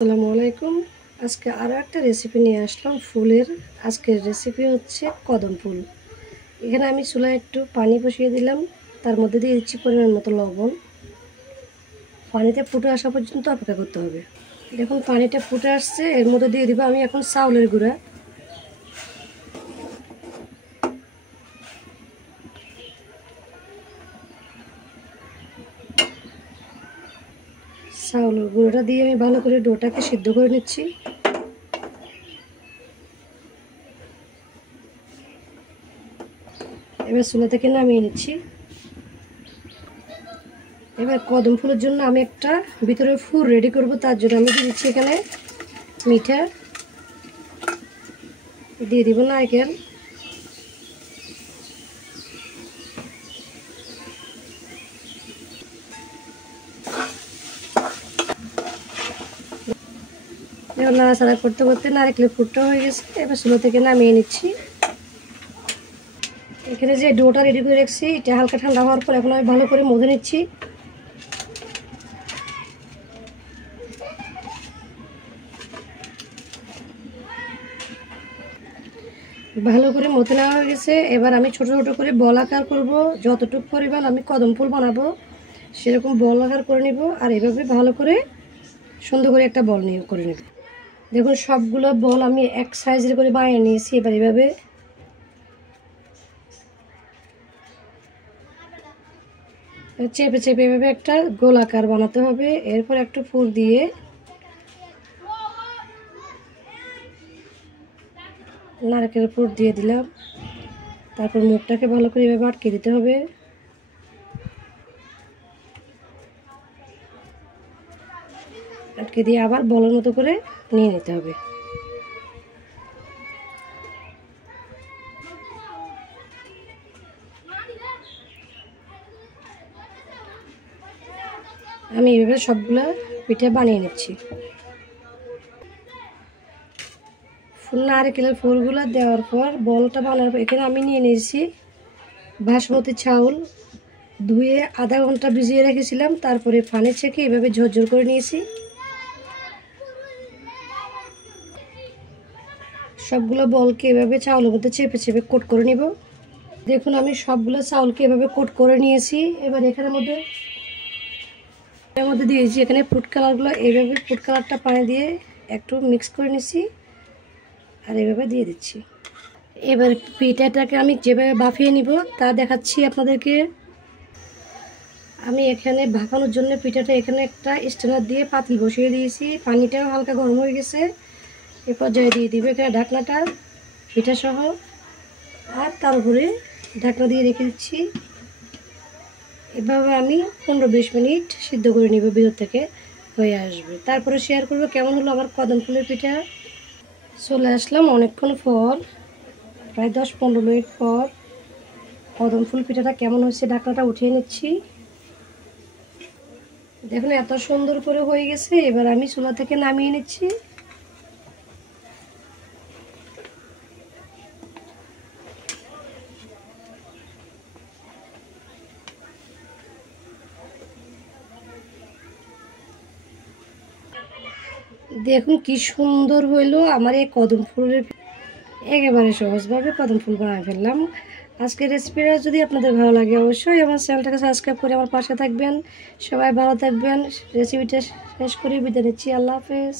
আসসালামু আলাইকুম। আজকে আরও একটা রেসিপি নিয়ে আসলাম ফুলের। আজকের রেসিপি হচ্ছে কদম ফুল। এখানে আমি চুলায় একটু পানি বসিয়ে দিলাম, তার মধ্যে দিয়ে দিচ্ছি পরিমাণ মতো লবণ। পানিতে ফুটে আসা পর্যন্ত অপেক্ষা করতে হবে। দেখুন পানিটা ফুটে আসছে, এর মধ্যে দিয়ে দিব আমি এখন চাউলের গুঁড়া। চাউলের গুঁড়োটা দিয়ে আমি ভালো করে ডোটাকে সিদ্ধ করে নিচ্ছি। এবার চুলা থেকে নামিয়ে নিচ্ছি। এবার কদম ফুলের জন্য আমি একটা ভিতরে ফুল রেডি করব, তার জন্য আমি দিয়ে দিচ্ছি এখানে মিঠা, দিয়ে দিব নারকেল, এবার নাড়াচাড়া করতে করতে নারকেলের ফুটটা হয়ে গেছে। এবার চুলা থেকে নামিয়ে নিচ্ছি। এখানে যে ডোটা রেডি করে রাখছি, এটা হালকা ঠান্ডা হওয়ার পর এখন আমি ভালো করে মধে নিচ্ছি। ভালো করে মধে নেওয়া হয়ে গেছে। এবার আমি ছোট ছোট করে বল আকার করব। যতটুকু পরিমাণ আমি কদম ফুল বানাবো সেরকম বল আকার করে নিব, আর এভাবে ভালো করে সুন্দর করে একটা বল নিয়ে করে নেব। দেখুন সবগুলো বল আমি এক সাইজের করে বানিয়ে নিয়েছি। এবার এভাবে চেপে চেপে এভাবে একটা গোল আকার বানাতে হবে। এরপর একটু ফুল দিয়ে নারকেলের পুর দিয়ে দিলাম। তারপর মুখটাকে ভালো করে এভাবে আটকে দিতে হবে। আটকে দিয়ে আবার বলের মতো করে নিয়ে নিতে হবে। আমি এভাবে সবগুলো পিঠা বানিয়ে নিচ্ছি। নারকেলের ফুলগুলো দেওয়ার পর বলটা বানানোর পর এখানে আমি নিয়ে নিয়েছি বাসমতি চাউল, ধুয়ে আধা ঘন্টা ভিজিয়ে রেখেছিলাম। তারপরে পানি ছেঁকে এভাবে ঝরঝর করে নিয়েছি। সবগুলো বলকে এভাবে চাউলের মধ্যে চেপে চেপে কোট করে নিব। দেখুন আমি সবগুলো চাউলকে এভাবে কোট করে নিয়েছি। এবার এখানের মধ্যে দিয়েছি এখানে ফুড কালারগুলো। এইভাবে ফুড কালারটা পানি দিয়ে একটু মিক্স করে নিচ্ছি আর এভাবে দিয়ে দিচ্ছি। এবার পিঠাটাকে আমি যেভাবে বাফিয়ে নিব তা দেখাচ্ছি আপনাদেরকে। আমি এখানে ভাপানোর জন্য পিঠাটা এখানে একটা স্ট্যান্ডার দিয়ে পাতিল বসিয়ে দিয়েছি। পানিটাও হালকা গরম হয়ে গেছে। এ পর্যায়ে দিয়ে দিব এখানে ঢাকনাটা পিঠা সহ, আর তার উপরে ঢাকনা দিয়ে রেখে দিচ্ছি। এভাবে আমি 15-20 মিনিট সিদ্ধ করে নিব, ভিতর থেকে হয়ে আসবে। তারপরে শেয়ার করব কেমন হলো আমার কদম ফুলের পিঠা। চলে আসলাম অনেকক্ষণ পর, প্রায় 10-15 মিনিট পর। কদম ফুল পিঠাটা কেমন হয়েছে ঢাকনাটা উঠিয়ে নিচ্ছি। দেখুন এত সুন্দর করে হয়ে গেছে। এবার আমি চুলা থেকে নামিয়ে নিচ্ছি। দেখুন কি সুন্দর হইলো আমার এই কদম ফুলের। একেবারে সহজভাবে কদম ফুল বানিয়ে ফেললাম। আজকের রেসিপিটা যদি আপনাদের ভালো লাগে অবশ্যই আমার চ্যানেলটাকে সাবস্ক্রাইব করে আমার পাশে থাকবেন। সবাই ভালো থাকবেন। রেসিপিটা শেষ করে বিদায় নিচ্ছি। আল্লাহ হাফেজ।